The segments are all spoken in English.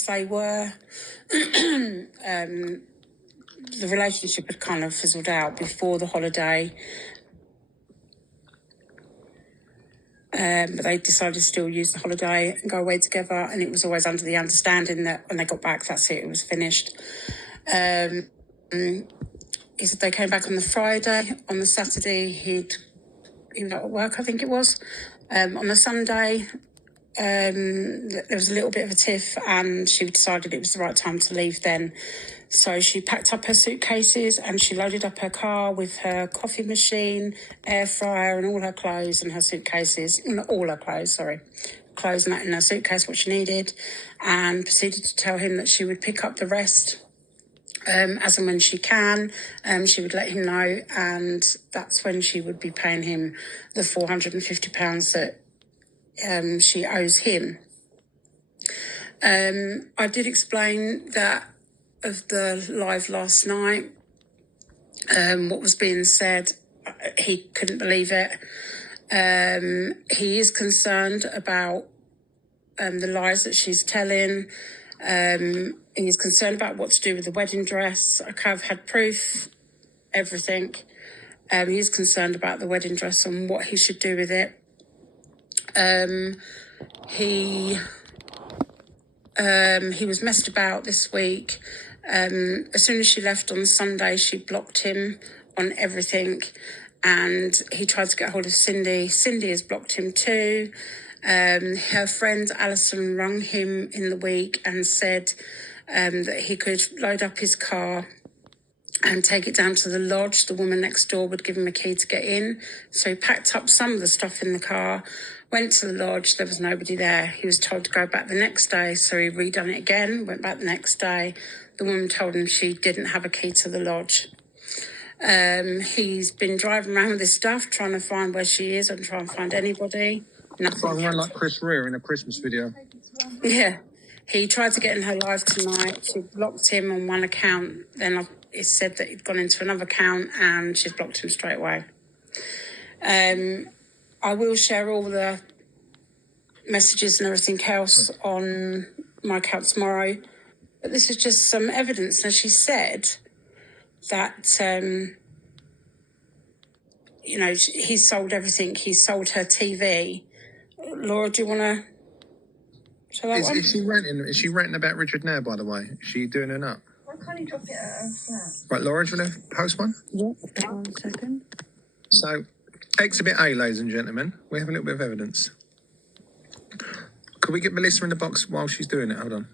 close they were. The relationship had kind of fizzled out before the holiday. But they decided to still use the holiday and go away together, and it was always under the understanding that when they got back, that's it was finished. He said they came back on the Friday. On the Saturday, he was out at work, I think it was. On the Sunday, there was a little bit of a tiff, and she decided it was the right time to leave then. So she packed up her suitcases and she loaded up her car with her coffee machine, air fryer, and all her clothes and her suitcases. Not all her clothes, sorry. Clothes and that in her suitcase, what she needed, and proceeded to tell him that she would pick up the rest as and when she can. She would let him know, and that's when she would be paying him the £450 that she owes him. I did explain that of the live last night, what was being said, he couldn't believe it. He is concerned about the lies that she's telling. He's concerned about what to do with the wedding dress. I've had proof, everything. He's concerned about the wedding dress and what he should do with it. He was messed about this week. As soon as she left on Sunday, she blocked him on everything, and he tried to get hold of Cindy. Cindy has blocked him too. Her friend Alison rang him in the week and said that he could load up his car and take it down to the lodge. The woman next door would give him a key to get in. So he packed up some of the stuff in the car, went to the lodge, there was nobody there. He was told to go back the next day, so he redone it again, went back the next day. The woman told him she didn't have a key to the lodge. He's been driving around with his stuff, trying to find where she is and try and find anybody. Nothing. I run like Chris Rea in a Christmas video. Yeah. He tried to get in her live tonight. She blocked him on one account. Then it said that he'd gone into another account and she's blocked him straight away. I will share all the messages and everything else on my account tomorrow. But this is just some evidence. Now, she said that, he sold everything. He sold her TV. Laura, do you want to show that one? Is she ranting about Richard now, by the way? Is she doing her nut? Why can't he drop it at her flat? Right, Laura, do you want to post one? Yep, 1 second. So, Exhibit A, ladies and gentlemen. We have a little bit of evidence. Could we get Melissa in the box while she's doing it? Hold on.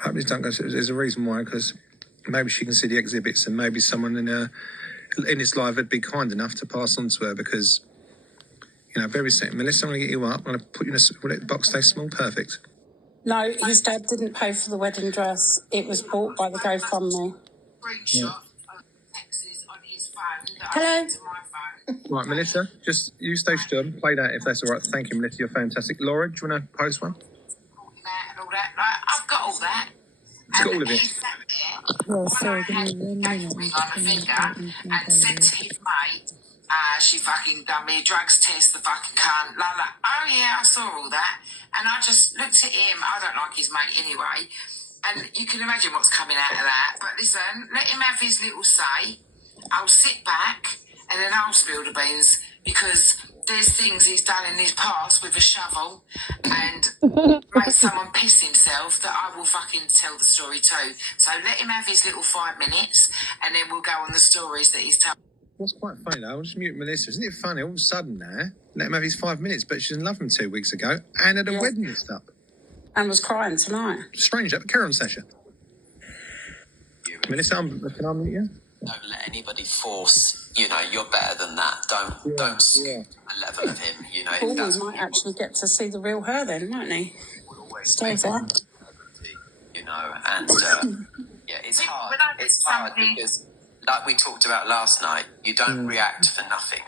I hope this don't go. There's a reason why, because maybe she can see the exhibits and maybe someone in this live would be kind enough to pass on to her, because, very simple. Melissa, I'm going to get you up. I'm going to put you in will let the box stay small? Perfect. No, his dad didn't pay for the wedding dress. It was bought by the GoFundMe. Yeah. Hello. Right, Melissa, just you stay still. Play that if that's all right. Thank you, Melissa. You're fantastic. Laura, do you want to post one? And all that. Like, I've got all that. It's got all of it. He sat there, gave a ring on the finger and said to his mate, she fucking done me a drugs test, the fucking cunt, la la. Oh yeah, I saw all that. And I just looked at him. I don't like his mate anyway. And you can imagine what's coming out of that. But listen, let him have his little say. I'll sit back and then I'll spill the beans, because there's things he's done in his past with a shovel and made someone piss himself that I will fucking tell the story too. So let him have his little 5 minutes and then we'll go on the stories that he's told. What's quite funny though, I'll just mute Melissa. Isn't it funny? All of a sudden now, let him have his 5 minutes, but she's in love him 2 weeks ago and had a wedding list up. And was crying tonight. Strange, that carry on session. Melissa, can I mute you? Don't let anybody force, you're better than that. Don't scoop the level of him, Paul might actually get to see the real her then, mightn't he? Stay there. And it's hard. It's hard because, like we talked about last night, you don't react for nothing.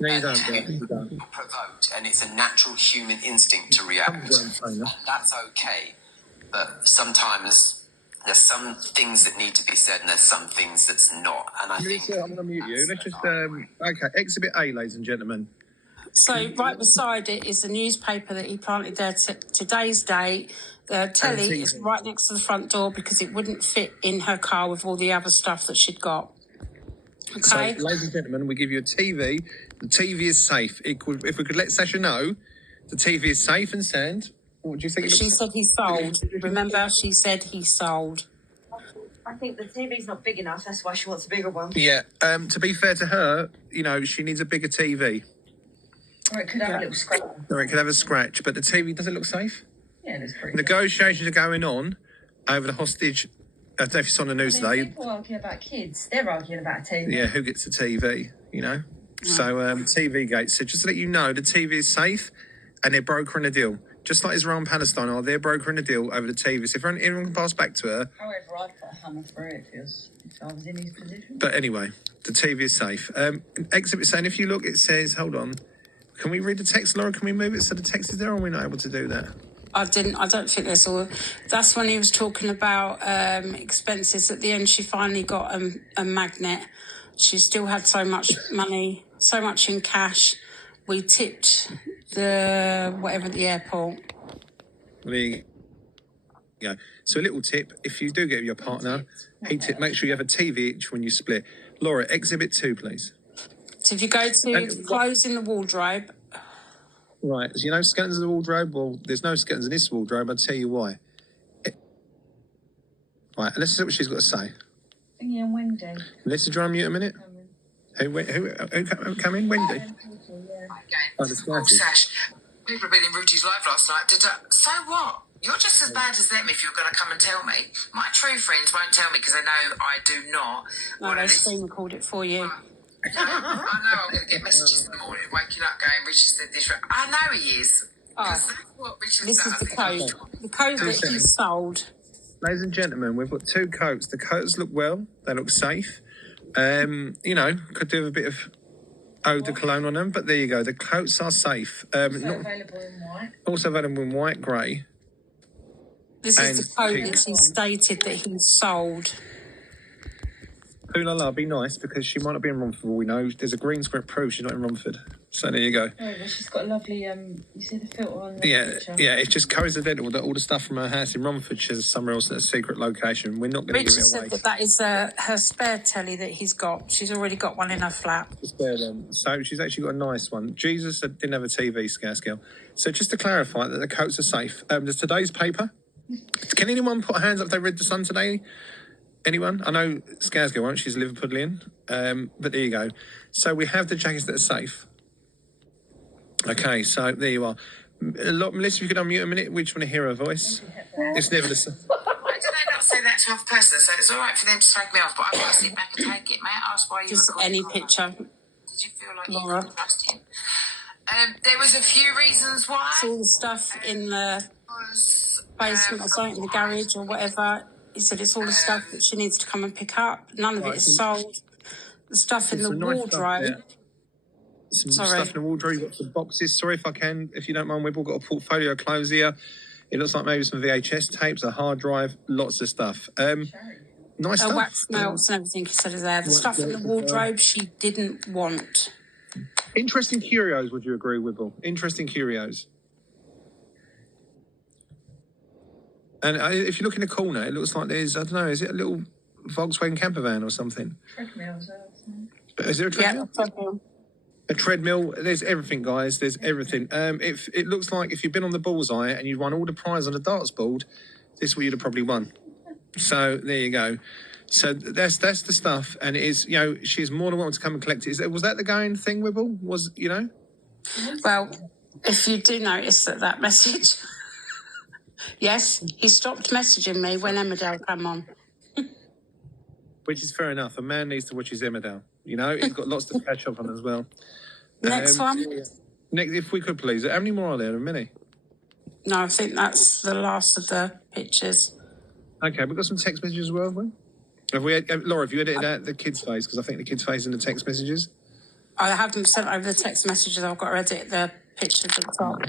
No, you don't. You're provoked, and it's a natural human instinct to react. And that's okay, but sometimes there's some things that need to be said and there's some things that's not. And I think... I'm going to mute you. Let's just... okay, Exhibit A, ladies and gentlemen. So right beside it is the newspaper that he planted there. Today's date. The telly is right next to the front door because it wouldn't fit in her car with all the other stuff that she'd got. Okay. So, ladies and gentlemen, we give you a TV. The TV is safe. If we could let Sasha know, the TV is safe and sound. What do you think? She said he sold. Remember, she said he sold. I think the TV's not big enough. That's why she wants a bigger one. Yeah. To be fair to her, you know, she needs a bigger TV. Or it could have a little scratch. Or it could have a scratch. But the TV doesn't look safe. Yeah, it looks pretty. Negotiations are going on over the hostage. I don't know if you saw on the news today. People arguing about kids. They're arguing about a TV. Yeah, who gets the TV, you know? So, TV Gate. So just to let you know, the TV is safe and they're brokering a deal. Just like Israel and Palestine are, they're brokering a deal over the TV. So if anyone can pass back to her. However, I'd put a hammer through it if I was in his position. But anyway, the TV is safe. Exhibit saying, if you look, it says, hold on. Can we read the text, Laura? Can we move it so the text is there, or are we not able to do that? I don't think there's all. That's when he was talking about expenses. At the end, she finally got a magnet. She still had so much money, so much in cash. We tipped at the airport. Well, there you go. So a little tip, if you do get your partner, make sure you have a TV each when you split. Laura, exhibit 2, please. So if you go to clothes in the wardrobe. Right, so you know skeletons in the wardrobe? Well, there's no skeletons in this wardrobe, I'll tell you why. Right, let's see what she's got to say. Yeah, Wendy. Let's drum mute a minute. Who come in? Wendy? Oh, the Sash, people have been in Rudy's live last night. So what? You're just as bad as them if you're going to come and tell me. My true friends won't tell me because they know I do not. No, they screen record it for you. I know I'm going to get messages in the morning, waking up going, Richard said this. I know he is. That's what Richard This is the code. The code that he sold. Ladies and gentlemen, we've got 2 coats. The coats look well. They look safe. You know, could do with a bit of eau de cologne on them, but there you go. The coats are safe. Also available in white. Also available in white, grey. This is the code that he stated that he sold. Ooh la la, be nice, because she might not be in Romford. We know there's a green script proof she's not in Romford. So there you go. Oh, well, she's got a lovely, you see the filter on the picture? Yeah, it's just coincidental that all the stuff from her house in Romford, she's somewhere else at a secret location. We're not going to give Richard it away. said that is her spare telly that he's got. She's already got one in her flat. So she's actually got a nice one. Jesus didn't have a TV, Scarscale. So just to clarify that the coats are safe. There's today's paper. Can anyone put hands up if they read The Sun today? Anyone? I know Scarscale won't. She's Liverpudlian. But there you go. So we have the jackets that are safe. Okay, so there you are. Melissa, if you could unmute a minute, we just want to hear her voice. It's never the same. Why do they not say that to other person? So it's all right for them to slag me off, but I've got to sit back and take it. May I ask why you Just recorded any all picture. that? Did you feel like Laura. you could trust him? There was a few reasons why. It's all the stuff in the basement or something, in the garage or whatever. He said it's all the stuff that she needs to come and pick up. None of it is sold. The stuff in the wardrobe. Some stuff in the wardrobe. You've got some boxes. Sorry if you don't mind, we've all got a portfolio of clothes here. It looks like maybe some VHS tapes, a hard drive, lots of stuff. Nice stuff. Wax melts and everything he said is there. The stuff in the wardrobe she didn't want. Interesting curios, would you agree, Wibble? Interesting curios. And if you look in the corner, it looks like there's, I don't know, is it a little Volkswagen camper van or something? Treadmill as well. Is there a treadmill? Yeah, treadmill. A treadmill. There's everything, guys. There's everything. It looks like if you've been on the bullseye and you'd won all the prize on the darts board, this is what you'd have probably won. So there you go. So that's the stuff, and it is, you know, she's more than welcome to come and collect it. Was that the going thing, Wibble? Was, you know? Well, if you do notice that message, yes, he stopped messaging me when Emmerdale came on. Which is fair enough. A man needs to watch his Emmerdale. You know, he's got lots to catch up on as well. Next one? Next, if we could please. How many more are there? A many? No, I think that's the last of the pictures. Okay, we've got some text messages as well, have we? Laura, have you edited out the kid's face? Because I think the kid's face in the text messages. I haven't sent over the text messages. I've got to edit the pictures at the top.